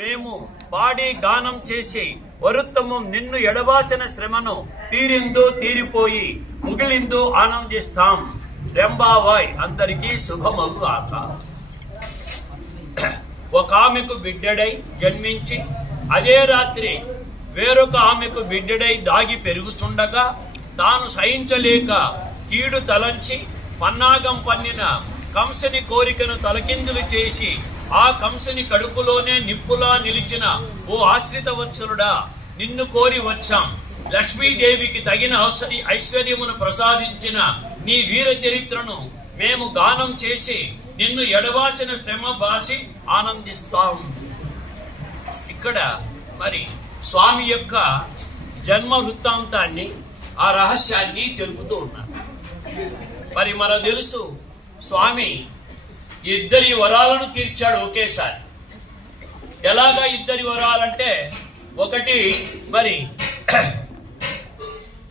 మేము పాడి గానం చేసి వరుత్తమం నిన్ను ఎడబాసిన శ్రమను తీరిందో తీరిపోయి ముగిలిందో ఆనందిస్తాం. రెంబావాయ్ అందరికీ శుభమగు ఆక. ఒక ఆమెకు బిడ్డడై జన్మించి అదే రాత్రి వేరొక ఆమెకు బిడ్డడై దాగి పెరుగుచుండగా తాను సహించలేక కీడు తలంచి పన్నాగం పన్నిన కంసుని కోరికను తలకిందులు చేసి ఆ కంసుని కడుపులోనే నిప్పులా నిలిచిన ఓ ఆశ్రిత వత్సలుడా, నిన్ను కోరి వచ్చాం. లక్ష్మీదేవికి తగిన ఐశ్వర్యమును ప్రసాదించిన నీ వీర చరిత్రను మేము గానం చేసి నిన్ను ఎడవాసిన శ్రమ బాసి ఆనందిస్తాం. ఇక్కడ మరి స్వామి యొక్క జన్మ వృత్తాంతాన్ని, ఆ రహస్యాన్ని తెలుపుతూ ఉన్నారు. మరి మనకు తెలుసు, స్వామి ఇద్దరి వరాలను తీర్చాడు ఒకేసారి. ఎలాగా ఇద్దరి వరాలంటే, ఒకటి మరి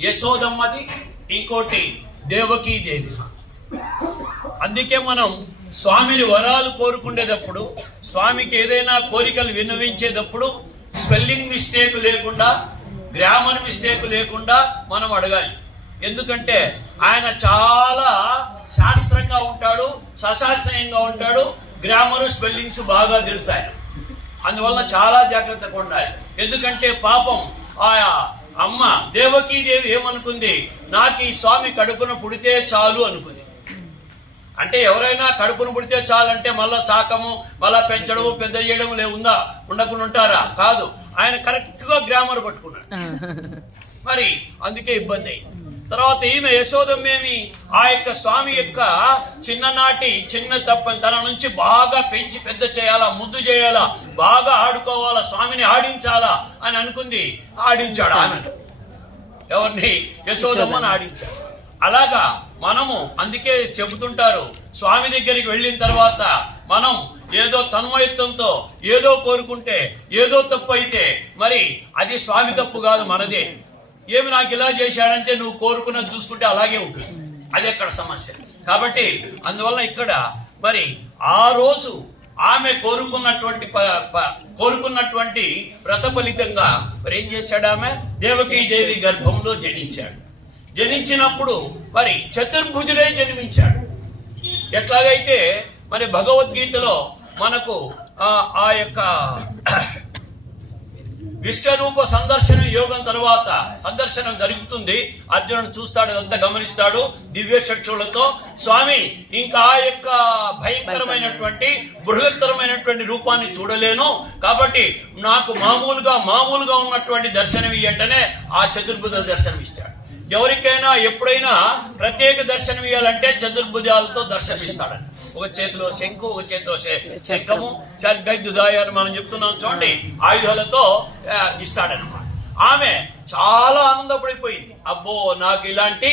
యశోదమ్మది, ఇంకోటి దేవకీదేవి. అందుకే మనం స్వామిని వరాలు కోరుకునేటప్పుడు, స్వామికి ఏదైనా కోరికలు విన్నవించేటప్పుడు స్పెల్లింగ్ మిస్టేక్ లేకుండా, గ్రామర్ మిస్టేక్ లేకుండా మనం అడగాలి. ఎందుకంటే ఆయన చాలా శాస్త్రంగా ఉంటాడు, సశాస్త్రీయంగా ఉంటాడు. గ్రామర్ స్పెల్లింగ్స్ బాగా తెలుసు ఆయన. అందువల్ల చాలా జాగ్రత్తగా ఉండాలి. ఎందుకంటే పాపం ఆ అమ్మ దేవకీదేవి ఏమనుకుంది, నాకు ఈ స్వామి కడుపున పుడితే చాలు అనుకుంది. అంటే ఎవరైనా కడుపును పుడితే చాలంటే మళ్ళా చాకము, మళ్ళా పెంచడము, పెద్ద చేయడము ఉండకుండా ఉంటారా? కాదు, ఆయన కరెక్ట్ గా గ్రామర్ పట్టుకున్నాడు. మరి అందుకే ఇబ్బంది అయింది. తర్వాత ఈమె యశోదమ్మేమి ఆ యొక్క స్వామి యొక్క చిన్ననాటి చిన్న తన నుంచి బాగా పెంచి పెద్ద చేయాలా, ముద్దు చేయాలా, బాగా ఆడుకోవాలా, స్వామిని ఆడించాలా అని అనుకుంది. ఆడించాడు ఆమె. ఎవరిని? యశోదమ్మని ఆడించాడు. అలాగా మనము అందుకే చెబుతుంటారు, స్వామి దగ్గరికి వెళ్ళిన తర్వాత మనం ఏదో తన్మయత్వంతో ఏదో కోరుకుంటే, ఏదో తప్పు అయితే మరి అది స్వామి తప్పు కాదు, మనదే. ఏమి నాకు ఇలా చేశాడంటే నువ్వు కోరుకున్నది చూసుకుంటే అలాగే ఉంటుంది. అది అక్కడ సమస్య. కాబట్టి అందువల్ల ఇక్కడ మరి ఆ రోజు ఆమె కోరుకున్నటువంటి వ్రత ఫలితంగా మరి ఏం చేశాడు, ఆమె దేవకీదేవి గర్భంలో జనించాడు. జనించినప్పుడు మరి చతుర్భుజుడే జన్మించాడు. ఎట్లాగైతే మరి భగవద్గీతలో మనకు ఆ యొక్క విశ్వరూప సందర్శన యోగం తర్వాత సందర్శనం జరుగుతుంది. అర్జునుడు చూస్తాడు, అంతా గమనిస్తాడు దివ్య చక్షులతో. స్వామి ఇంకా ఆ యొక్క భయంకరమైనటువంటి బృహత్తరమైనటువంటి రూపాన్ని చూడలేను, కాబట్టి నాకు మామూలుగా ఉన్నటువంటి దర్శనం ఇయ్యంటనే ఆ చతుర్భుజ దర్శనం ఇస్తాడు. ఎవరికైనా ఎప్పుడైనా ప్రత్యేక దర్శనం ఇవ్వాలంటే చతుర్భుజాలతో దర్శనమిస్తాడని. ఒక చేతిలో శంకు, ఒక చేతిలో శంఖము, చర్గైదుదాయని మనం చెప్తున్నాం చూడండి, ఆయుధాలతో ఇస్తాడనమాట. ఆమె చాలా ఆనందపడిపోయింది, అబ్బో నాకు ఇలాంటి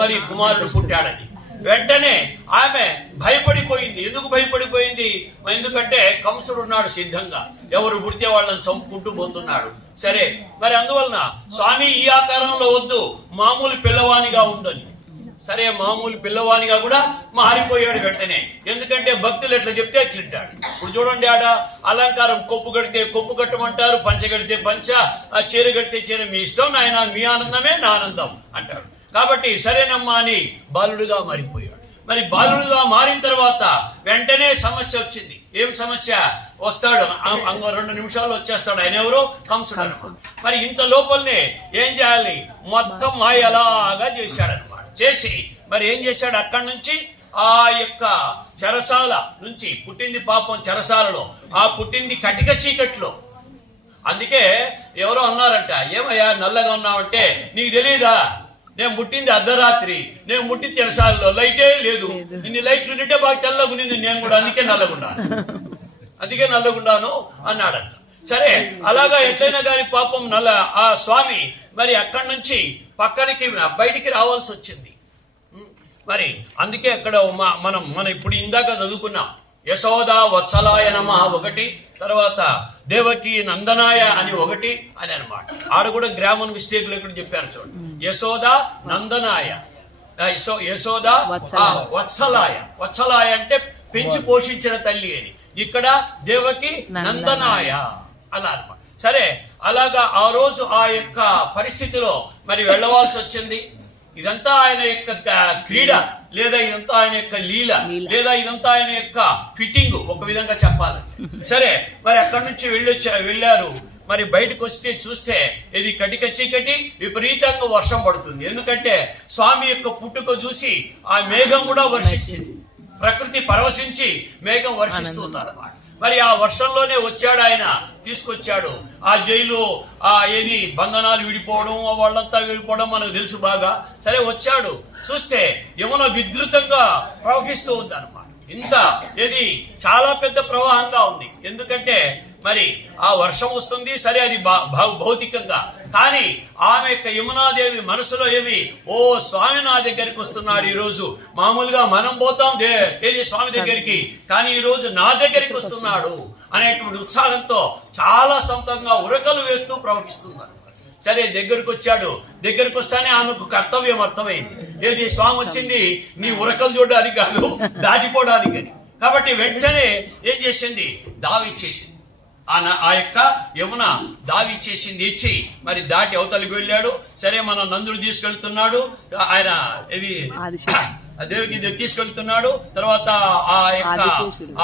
మరి కుమారుడు పుట్టాడని. వెంటనే ఆమె భయపడిపోయింది. ఎందుకు భయపడిపోయింది? ఎందుకంటే కంసుడు ఉన్నాడు సిద్ధంగా, ఎవరు పుడితే వాళ్ళని చంపుకుంటూ పోతున్నాడు. సరే, మరి అందువలన స్వామి ఈ ఆకారంలో వద్దు, మామూలు పిల్లవానిగా ఉండని. సరే, మామూలు పిల్లవానిగా కూడా మారిపోయాడు వెంటనే. ఎందుకంటే భక్తులు ఎట్లా చెప్తే అట్లింటాడు. ఇప్పుడు చూడండి, ఆడ అలంకారం కొప్పు కడితే కొప్పు కట్టమంటారు, పంచ కడితే పంచ, చీర కడితే చీర, మీ ఇష్టం నాయన, మీ ఆనందమే నా ఆనందం అంటాడు. కాబట్టి సరేనమ్మా అని బాలుడుగా మారిపోయాడు. మరి బాలుడుగా మారిన తర్వాత వెంటనే సమస్య వచ్చింది. ఏం సమస్య? వస్తాడు, 2 నిమిషాల్లో వచ్చేస్తాడు. ఆయన ఎవరు? కంసుడు. మరి ఇంత లోపలనే ఏం చేయాలి? మొత్తం మాయలాగా చేశాడనమాట. చేసి మరి ఏం చేశాడు, అక్కడి నుంచి ఆ యొక్క చెరసాల నుంచి పుట్టింది, పాపం చెరసాలలో ఆ పుట్టింది కటిక చీకట్లో. అందుకే ఎవరో అన్నారంట, ఏమయ్యా నల్లగా ఉన్నావంటే, నీకు తెలియదా నేను పుట్టింది అర్ధరాత్రి, నేను పుట్టి చెరసాలలో లైటే లేదు, ఇన్ని లైట్లు ఉంటే బాగా తెల్లగునింది, నేను కూడా అందుకే నల్లగుండాను అన్నాడంట. సరే, అలాగా ఎట్లయినా కానీ పాపం ఆ స్వామి మరి అక్కడి నుంచి బయటికి రావాల్సి వచ్చింది. మరి అందుకే అక్కడ మనం ఇప్పుడు ఇందాక చదువుకున్నాం, యశోద వత్సలాయ నమః ఒకటి, తర్వాత దేవకి నందనాయ అని ఒకటి అని అనమాట. ఆడ కూడా గ్రామర్ మిస్టేక్ లేకుండా చెప్పారు చూడండి. యశోద నందనాయ, యశోద వత్సలాయ అంటే పెంచి పోషించిన తల్లి అని. ఇక్కడ దేవకి నందనాయ అలా అన్నమాట. సరే, అలాగా ఆ రోజు ఆ యొక్క పరిస్థితిలో మరి వెళ్ళవలసి వచ్చింది. ఇదంతా ఆయన యొక్క క్రీడ, లేదా ఇదంతా ఆయన యొక్క లీల, లేదా ఇదంతా ఆయన యొక్క ఫిట్టింగ్, ఒక విధంగా చెప్పాలంటే. సరే, మరి అక్కడి నుంచి వెళ్ళారు. మరి బయటకు వస్తే చూస్తే ఇది కటిక చీకటి, విపరీతంగా వర్షం పడుతుంది. ఎందుకంటే స్వామి యొక్క పుట్టుక చూసి ఆ మేఘం కూడా వర్షించింది. ప్రకృతి పరవశించి మేఘం వర్షిస్తున్నారు అన్నమాట. మరి ఆ వర్షంలోనే వచ్చాడు ఆయన, తీసుకొచ్చాడు. ఆ జైలు ఏది బంధనాలు విడిపోవడం, వాళ్ళంతా విడిపోవడం మనకు తెలుసు బాగా. సరే, వచ్చాడు. చూస్తే యమున విద్రుతంగా ప్రవహిస్తూ ఉంది అనమాట. ఇంత ఏది చాలా పెద్ద ప్రవాహంగా ఉంది. ఎందుకంటే మరి ఆ వర్షం వస్తుంది, సరే, అది భౌతికంగా. కానీ ఆమె యొక్క యమునాదేవి మనసులో ఏమి, ఓ స్వామి నా దగ్గరికి వస్తున్నాడు ఈ రోజు. మామూలుగా మనం పోతాం ఏది స్వామి దగ్గరికి, కానీ ఈ రోజు నా దగ్గరికి వస్తున్నాడు అనేటువంటి ఉత్సాహంతో చాలా సొంతంగా ఉరకలు వేస్తూ ప్రవహిస్తున్నారు. సరే, దగ్గరకు వచ్చాడు. దగ్గరకు వస్తానే ఆమెకు కర్తవ్యం అర్థమైంది. ఏది స్వామి వచ్చింది నీ ఉరకలు చూడడానికి కాదు, దాటిపోవడానికి. కాబట్టి వెంటనే ఏం చేసింది, దావిచ్చేసింది. ఆ యొక్క యమున దావిచ్చేసింది. ఇచ్చి మరి దాటి అవతలికి వెళ్ళాడు. సరే, మన నందుడు తీసుకెళ్తున్నాడు, ఆయన ఇది దేవికి తీసుకెళ్తున్నాడు. తర్వాత ఆ యొక్క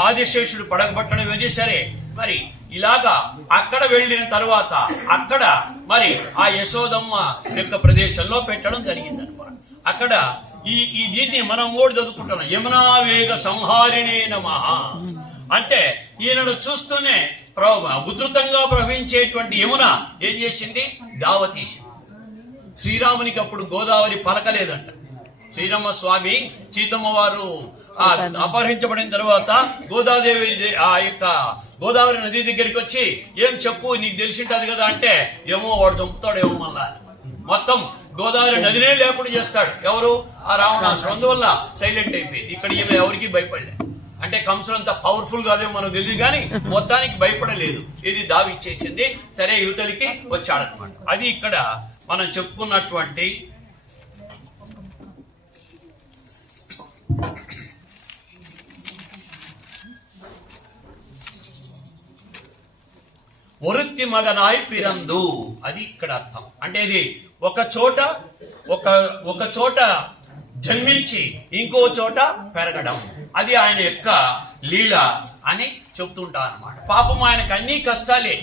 ఆదిశేషుడు పడగబట్టడం వెళ్ళి, సరే, మరి ఇలాగా అక్కడ వెళ్ళిన తర్వాత అక్కడ మరి ఆ యశోదమ్మ యొక్క ప్రదేశంలో పెట్టడం జరిగింది అనమాట. అక్కడ ఈ దీన్ని మనం కూడా చదువుకుంటున్నాం, యమునా వేగ సంహారిణే నమః అంటే ఈయనను చూస్తూనే ఉధృతంగా ప్రవహించేటువంటి యమున ఏం చేసింది, దావతీసింది. శ్రీరామునికి అప్పుడు గోదావరి పలకలేదంట. శ్రీరామ స్వామి సీతమ్మ వారు అపహరించబడిన తర్వాత గోదాదేవి ఆ యొక్క గోదావరి నది దగ్గరికి వచ్చి, ఏం చెప్పు, నీకు తెలిసింటది కదా అంటే, ఏమో వాడు చంపుతాడేమో మళ్ళా మొత్తం గోదావరి నదినే లేకుండా చేస్తాడు. ఎవరు, ఆ రావణాసుడు. అందువల్ల సైలెంట్ అయిపోయింది. ఇక్కడ ఈమె ఎవరికి భయపడలేదు. అంటే కంసుడు అంత పవర్ఫుల్ కాదేమో మనకు తెలియదు, కానీ మొత్తానికి భయపడలేదు. ఇది దావిచ్చేసింది. సరే, యువతలికి వచ్చాడనమాట. అది ఇక్కడ మనం చెప్పుకున్నటువంటి ఒరుత్తి మగనాయ్ పిరందు, అది ఇక్కడ అర్థం. అంటే ఇది ఒక చోట జన్మించి ఇంకో చోట పెరగడం, అది ఆయన యొక్క లీల అని చెప్తుంటా అన్నమాట. పాపం ఆయనకు అన్ని కష్టాలే,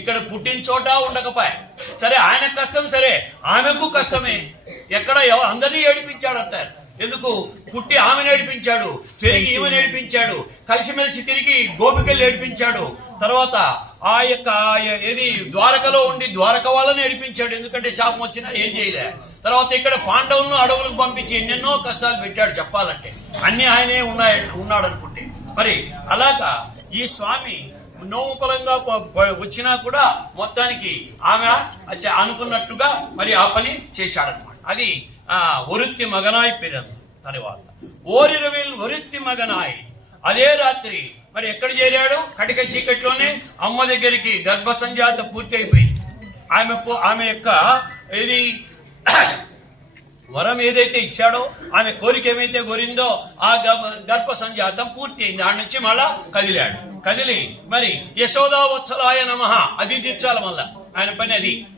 ఇక్కడ పుట్టిన చోట ఉండకపోయా. సరే, ఆయన కష్టం, సరే, ఆమెకు కష్టమే. ఎక్కడ అందరినీ ఏడిపించాడంటారు. ఎందుకు, పుట్టి ఆమె నేర్పించాడు, పెరిగి ఈమె నేర్పించాడు, కలిసిమెలిసి తిరిగి గోపికలు నేర్పించాడు. తర్వాత ఆ యొక్క ఏది ద్వారకలో ఉండి ద్వారక వాళ్ళని నేర్పించాడు. ఎందుకంటే శాపం వచ్చినా ఏం చేయలే. తర్వాత ఇక్కడ పాండవులను అడవులకు పంపించి ఎన్నెన్నో కష్టాలు పెట్టాడు. చెప్పాలంటే అన్ని ఆయనే ఉన్నాడు అనుకుంటే. మరి అలాగా ఈ స్వామి నోముకులంగా వచ్చినా కూడా మొత్తానికి ఆమె అనుకున్నట్టుగా మరి ఆ పని చేశాడనమాట. అది ఒరుత్తి మగనాయ్ పిరందు. తర్వాత ఓరిరవిల్ ఒరుత్తి మగనాయ్, అదే రాత్రి మరి ఎక్కడ చేరాడు, కటిక చీకట్లోనే అమ్మ దగ్గరికి. గర్భ సంజాత పూర్తి అయిపోయింది. ఆమె యొక్క ఏది వరం ఏదైతే ఇచ్చాడో, ఆమె కోరిక ఏమైతే కోరిందో ఆ గర్భ సంజాతం పూర్తి అయింది. ఆడ నుంచి మళ్ళా కదిలి మరి యశోదా వత్సలాయ నమః అది తీర్చాలి. మళ్ళా ఆయన పని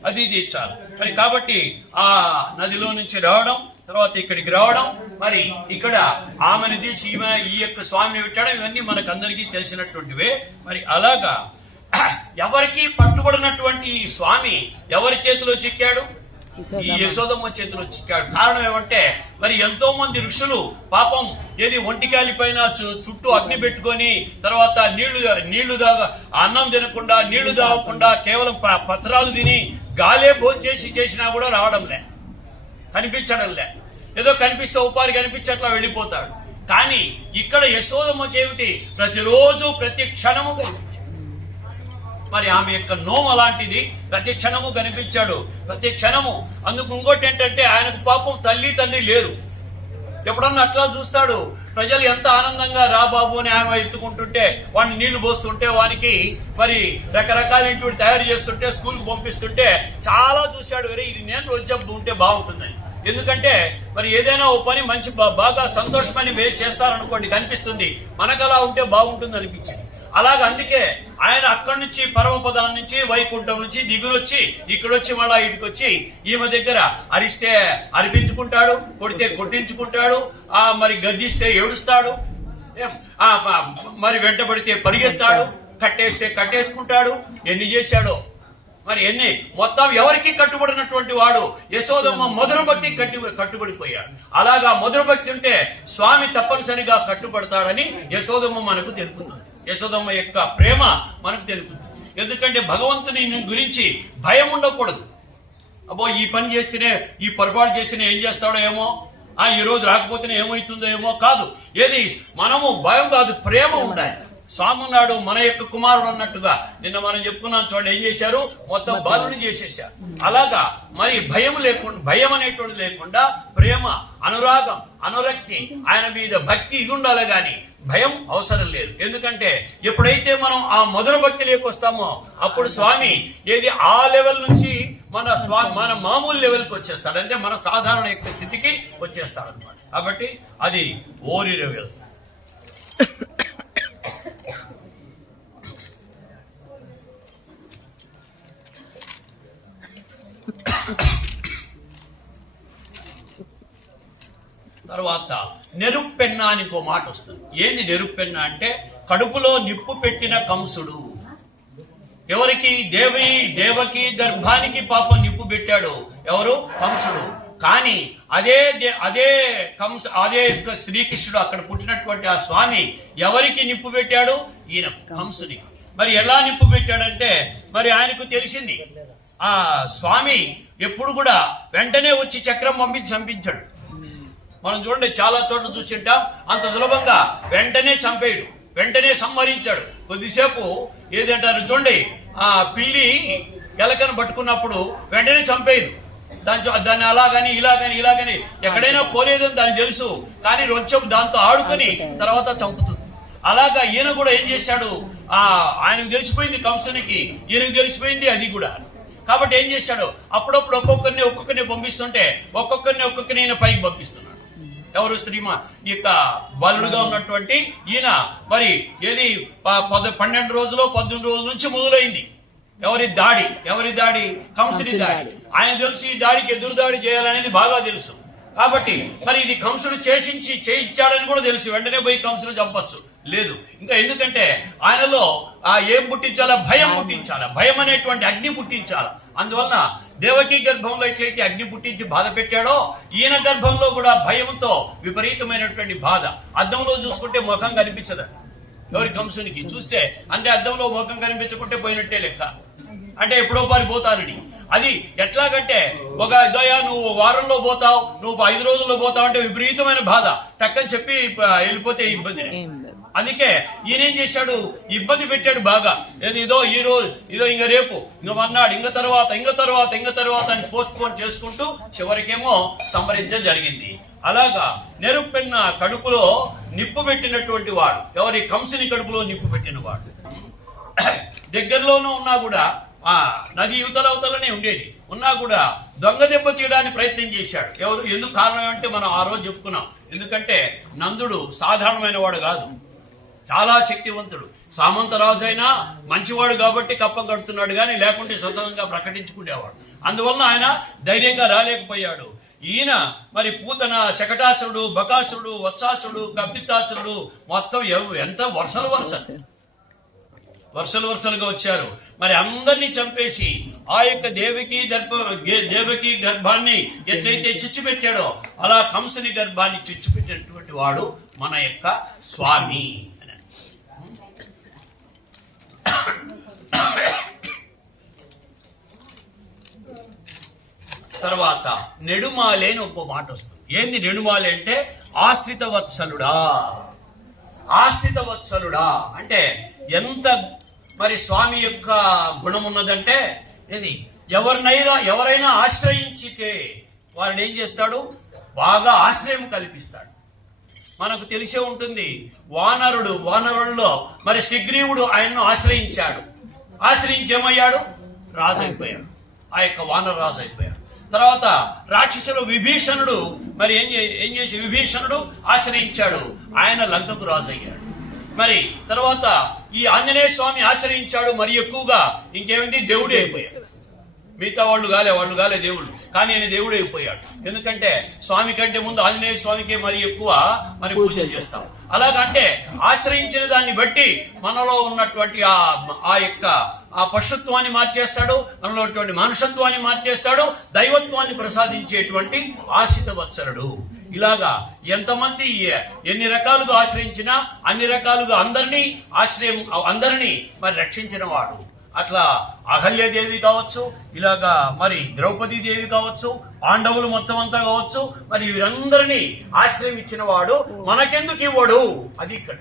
అది తీర్చాలి. మరి కాబట్టి ఆ నదిలో నుంచి రావడం, తర్వాత ఇక్కడికి రావడం, మరి ఇక్కడ ఆమెను తీసి ఈ యొక్క స్వామిని పెట్టడం, ఇవన్నీ మనకు అందరికీ తెలిసినటువంటివే. మరి అలాగా ఎవరికి పట్టుబడినటువంటి స్వామి ఎవరి చేతిలో చిక్కాడు, ఈ యశోదమ్మ చేతిలో చిక్కాడు. కారణం ఏమంటే మరి ఎంతో మంది ఋషులు పాపం ఏది ఒంటికాలి పైన చుట్టూ అగ్ని పెట్టుకొని, తర్వాత నీళ్లు అన్నం తినకుండా, నీళ్లు తాగకుండా, కేవలం పత్రాలు తిని గాలే భోంచేసి చేసినా కూడా రావడంలే, కనిపించడంలే. ఏదో కనిపిస్తే ఉపాధి కనిపించట్లా వెళ్ళిపోతాడు. కానీ ఇక్కడ యశోదమ్మకి ఏమిటి, ప్రతిరోజు ప్రతి క్షణము కనిపించాడు. మరి ఆమె యొక్క నోము అలాంటిది, ప్రతి క్షణము కనిపించాడు, ప్రతి క్షణము. అందుకు ఇంకోటి ఏంటంటే ఆయనకు పాపం తల్లి తండ్రి లేరు. ఎప్పుడన్నా అట్లా చూస్తాడు, ప్రజలు ఎంత ఆనందంగా రా బాబు అని ఆమె ఎత్తుకుంటుంటే, వాడిని నీళ్లు పోస్తుంటే, వానికి మరి రకరకాల ఇంటి తయారు చేస్తుంటే, స్కూల్కి పంపిస్తుంటే చాలా చూశాడు. వేరే ఇది నేను రోజు ఉంటే బాగుంటుందని. ఎందుకంటే మరి ఏదైనా ఓ పని మంచి బాగా సంతోషమని చేస్తారనుకోండి, కనిపిస్తుంది, మనకు అలా ఉంటే బాగుంటుంది అనిపించింది. అలాగ అందుకే ఆయన అక్కడి నుంచి పరమపదాల నుంచి వైకుంఠం నుంచి దిగులొచ్చి ఇక్కడొచ్చి మళ్ళా ఇటుకొచ్చి ఈమె దగ్గర అరిస్తే అరిపించుకుంటాడు, కొడితే కొట్టించుకుంటాడు, మరి గద్దిస్తే ఏడుస్తాడు, మరి వెంటబడితే పరిగెత్తాడు, కట్టేస్తే కట్టేసుకుంటాడు. ఎన్ని చేశాడో మరి ఎన్ని. మొత్తం ఎవరికి కట్టుబడినటువంటి వాడు యశోదమ్మ మధుర భక్తి కట్టుబడిపోయాడు. అలాగా మధుర భక్తి ఉంటే స్వామి తప్పనిసరిగా కట్టుబడతాడని యశోదమ్మ మనకు తెలుపుతుంది. యశోదమ్మ యొక్క ప్రేమ మనకు తెలుపుతుంది. ఎందుకంటే భగవంతుని గురించి భయం ఉండకూడదు. అబ్బో ఈ పని చేస్తేనే, ఈ పొరపాటు చేస్తేనే ఏం చేస్తాడో ఏమో, ఈ రోజు రాకపోతేనే ఏమవుతుందో ఏమో కాదు. ఏది మనము భయం కాదు, ప్రేమ ఉండాలి. స్వామి ఉన్నాడు మన యొక్క కుమారుడు అన్నట్టుగా నిన్న మనం చెప్పుకున్నాం. చూడండి ఏం చేశారు, మొత్తం బాలుని చేసేసారు. అలాగా మరి భయం లేకుండా, భయం అనేటువంటి లేకుండా ప్రేమ, అనురాగం, అనురక్తి, ఆయన మీద భక్తి ఇది ఉండాలి గాని భయం అవసరం లేదు. ఎందుకంటే ఎప్పుడైతే మనం ఆ మధుర భక్తిలోకి వస్తామో అప్పుడు స్వామి ఏది ఆ లెవెల్ నుంచి మన మామూలు లెవెల్కి వచ్చేస్తాడు. అంటే మన సాధారణ యొక్క స్థితికి వచ్చేస్తాడు అనమాట. కాబట్టి అది ఓరి లెవెల్. తర్వాత నెరుపెన్న అని ఇంకో మాట వస్తుంది. ఏంది నెరుపెన్న అంటే కడుపులో నిప్పు పెట్టిన కంసుడు. ఎవరికి? దేవకి గర్భానికి పాపం నిప్పు పెట్టాడు ఎవరు? కంసుడు. కానీ అదే శ్రీకృష్ణుడు అక్కడ పుట్టినటువంటి ఆ స్వామి ఎవరికి నిప్పు పెట్టాడు? ఈయన కంసునికి. మరి ఎలా నిప్పు పెట్టాడంటే మరి ఆయనకు తెలిసింది. ఆ స్వామి ఎప్పుడు కూడా వెంటనే వచ్చి చక్రం పంపించి చంపించాడు. మనం చూడండి చాలా చోట్ల చూసింటాం. అంత సులభంగా వెంటనే చంపేయడు, వెంటనే సంహరించాడు. కొద్దిసేపు ఏదంటారు చూడండి, పిల్లి ఎలకను పట్టుకున్నప్పుడు వెంటనే చంపేయదు. దాన్ని అలాగని ఇలాగని ఎక్కడైనా పోలేదని దానికి తెలుసు, కానీ కొంచెం దాంతో ఆడుకొని తర్వాత చంపుతుంది. అలాగా ఈయన కూడా ఏం చేశాడు, ఆయనకు తెలిసిపోయింది కంసునికి, ఈయనకు తెలిసిపోయింది అది కూడా. కాబట్టి ఏం చేశాడు, అప్పుడప్పుడు ఒక్కొక్కరిని పంపిస్తుంటే ఒక్కొక్కరిని ఈయన పైకి పంపిస్తున్నాడు. ఎవరు? శ్రీమా యొక్క బాలుడుగా ఉన్నటువంటి ఈయన. మరి ఏది 12 రోజులు 18 రోజుల నుంచి మొదలైంది ఎవరి దాడి? కంసుడి దాడి. ఆయన తెలుసు ఈ దాడికి ఎదురు దాడి చేయాలనేది బాగా తెలుసు. కాబట్టి మరి ఇది కంసుడు చేయించాడని కూడా తెలుసు. వెంటనే పోయి కంసుడు చంపచ్చు లేదు. ఇంకా ఎందుకంటే ఆయనలో ఏం పుట్టించాలా? భయం పుట్టించాలా, భయం అనేటువంటి అగ్ని పుట్టించాలా. అందువలన దేవకి గర్భంలో ఎట్లయితే అగ్ని పుట్టించి బాధ పెట్టాడో ఈయన గర్భంలో కూడా భయంతో విపరీతమైనటువంటి బాధ. అద్దంలో చూసుకుంటే ముఖం కనిపించదు ఎవరి? కంసునికి. చూస్తే అంటే అద్దంలో ముఖం కనిపించకుంటే పోయినట్టే లెక్క. అంటే ఎప్పుడో పారిపోతానని. అది ఎట్లాగంటే నువ్వు వారంలో పోతావు, నువ్వు 5 రోజుల్లో పోతావు అంటే విపరీతమైన బాధ. టక్కని చెప్పి వెళ్ళిపోతే ఇబ్బంది. అందుకే ఈయనేం చేశాడు, ఇబ్బంది పెట్టాడు బాగా. ఇదో ఈ రోజు, ఇదో ఇంక రేపు, ఇంక మన్నాడు, ఇంక తర్వాత అని పోస్ట్ పోన్ చేసుకుంటూ చివరికేమో సంహరించడం జరిగింది. అలాగా నెరుపెన్న కడుపులో నిప్పు పెట్టినటువంటి వాడు ఎవరి? కంసుని కడుపులో నిప్పు పెట్టిన వాడు. దగ్గరలోనూ ఉన్నా కూడా నది యువతలనే ఉండేది, ఉన్నా కూడా దొంగ దెబ్బ తీయడానికి ప్రయత్నం చేశాడు. ఎవరు? ఎందుకు కారణం అంటే మనం ఆ రోజు చెప్పుకున్నాం. ఎందుకంటే నందుడు సాధారణమైన వాడు కాదు, చాలా శక్తివంతుడు. సామంతరాజు అయినా మంచివాడు కాబట్టి కప్పం కడుతున్నాడు, కానీ లేకుంటే స్వతంత్రంగా ప్రకటించుకునేవాడు. అందువలన ఆయన ధైర్యంగా రాలేకపోయాడు. ఈయన మరి పూతన, శకటాసురుడు, బకాసురుడు, వత్సాసురుడు, కపితాసురుడు మొత్తం ఎంత వరుసలుగా వచ్చారు. మరి అందరినీ చంపేసి ఆ యొక్క దేవకి గర్భాన్ని ఎట్లయితే చిచ్చుపెట్టాడో అలా కంసుని గర్భాన్ని చిచ్చుపెట్టినటువంటి వాడు మన యొక్క స్వామి. తర్వాత నెడుమాలే అని ఒక మాట వస్తుంది. ఏంది నెడుమాలే అంటే ఆశ్రిత వత్సలుడా అంటే ఎంత మరి స్వామి యొక్క గుణం ఉన్నదంటే ఇది ఎవరైనా ఆశ్రయించితే వారిని ఏం చేస్తాడు, బాగా ఆశ్రయం కల్పిస్తాడు. మనకు తెలిసే ఉంటుంది, వానరుల్లో మరి సుగ్రీవుడు ఆయన్ను ఆశ్రయించాడు. ఆశ్రయించి ఏమయ్యాడు? రాజు అయిపోయాడు. ఆ యొక్క వానర రాజు అయిపోయాడు. తర్వాత రాక్షసులు విభీషణుడు మరి ఏం చేసి విభీషణుడు ఆశ్రయించాడు, ఆయన లంకకు రాజు అయ్యాడు. మరి తర్వాత ఈ ఆంజనేయ స్వామి ఆచరించాడు మరి ఎక్కువగా ఇంకేమైంది దేవుడే అయిపోయాడు. మిగతా వాళ్ళు కాలే దేవుళ్ళు, కానీ ఆయన దేవుడే అయిపోయాడు. ఎందుకంటే స్వామి కంటే ముందు ఆంజనేయ స్వామికే మరి ఎక్కువ మరి పూజలు చేస్తాం. అలాగంటే ఆశ్రయించిన దాన్ని బట్టి మనలో ఉన్నటువంటి ఆ యొక్క ఆ పశుత్వాన్ని మార్చేస్తాడు, మనలో ఉన్నటువంటి మనుషత్వాన్ని మార్చేస్తాడు, దైవత్వాన్ని ప్రసాదించేటువంటి ఆశ్రిత వత్సలుడు. ఇలాగా ఎంతమంది ఎన్ని రకాలుగా ఆశ్రయించినా అన్ని రకాలుగా అందరినీ మరి రక్షించిన వాడు. అట్లా అహల్యదేవి కావచ్చు, ఇలాగా మరి ద్రౌపదీదేవి కావచ్చు, పాండవులు మొత్తం అంతా కావచ్చు, మరి వీరందరినీ ఆశ్రయం ఇచ్చిన వాడు మనకెందుకు ఇవ్వడు? అది ఇక్కడ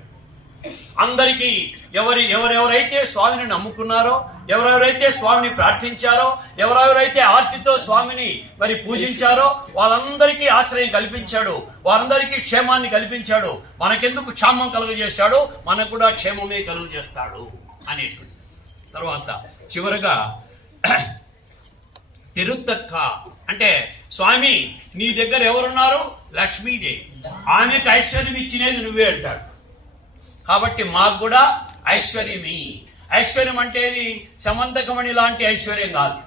అందరికీ ఎవరెవరైతే స్వామిని నమ్ముకున్నారో, ఎవరెవరైతే స్వామిని ప్రార్థించారో, ఎవరెవరైతే ఆర్తితో స్వామిని మరి పూజించారో వాళ్ళందరికీ ఆశ్రయం కల్పించాడు, వారందరికీ క్షేమాన్ని కల్పించాడు. మనకెందుకు క్షేమం కలుగజేశాడు? మనకు కూడా క్షేమమే కలుగజేస్తాడు అనేటువంటి. తర్వాత చివరగా తిరుత్తక్క అంటే స్వామి నీ దగ్గర ఎవరున్నారు? లక్ష్మీదేవి. ఆమెకు ఐశ్వర్యం ఇచ్చినేది నువ్వే అంటాడు. కాబట్టి మాకు కూడా ఐశ్వర్యమి. ఐశ్వర్యం అంటే సమంతకమణి లాంటి ఐశ్వర్యం కాదు,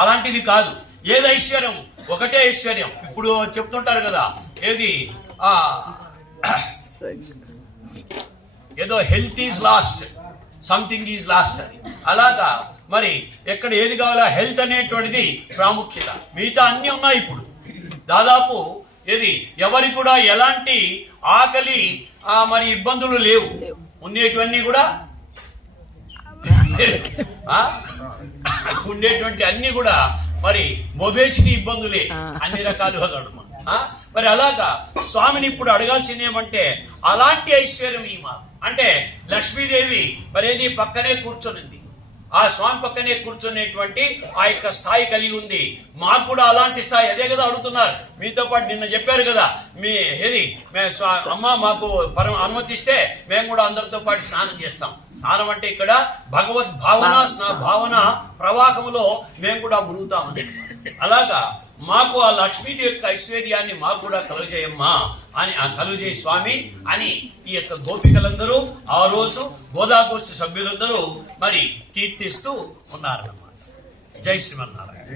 అలాంటిది కాదు. ఏది ఐశ్వర్యం? ఒకటే ఐశ్వర్యం. ఇప్పుడు చెప్తుంటారు కదా, ఏది ఏదో health is lost, something is lost అని. అలాగా మరి ఎక్కడ ఏది కావాలా? హెల్త్ అనేటువంటిది ప్రాముఖ్యత. మిగతా అన్ని ఉన్నాయి. ఇప్పుడు దాదాపు ఏది ఎవరికి కూడా ఎలాంటి ఆకలి మరి ఇబ్బందులు లేవు. ఉండేటివన్నీ కూడా ఉండేటువంటి అన్ని కూడా మరి మొబేసిటీ ఇబ్బందులే అన్ని రకాలుగా గడుమ. మరి అలాగా స్వామిని ఇప్పుడు అడగాల్సింది ఏమంటే అలాంటి ఐశ్వర్యం ఈ మాకు అంటే లక్ష్మీదేవి మరేది పక్కనే కూర్చొనింది, ఆ స్వామి పక్కనే కూర్చునేటువంటి ఆ యొక్క స్థాయి కలిగి ఉంది. మాకు కూడా అలాంటి స్థాయి. అదే కదా అడుగుతున్నారు. మీతో పాటు నిన్న చెప్పారు కదా, అమ్మ మాకు అనుమతిస్తే మేము కూడా అందరితో పాటు స్నానం చేస్తాం. స్నానం అంటే ఇక్కడ భగవద్ భావన ప్రవాహంలో మేము కూడా మునుగుతామని. అలాగా మాకు ఆ లక్ష్మీదేవి యొక్క ఐశ్వర్యాన్ని మాకు కూడా కలుగజేయమ్మా అని కలుగజేయ స్వామి అని ఈ యొక్క గోపికలందరూ ఆ రోజు గోదాగోష్ఠి సభ్యులందరూ మరి కీర్తిస్తూ ఉన్నారన్నమాట. జై శ్రీమన్నారాయణ.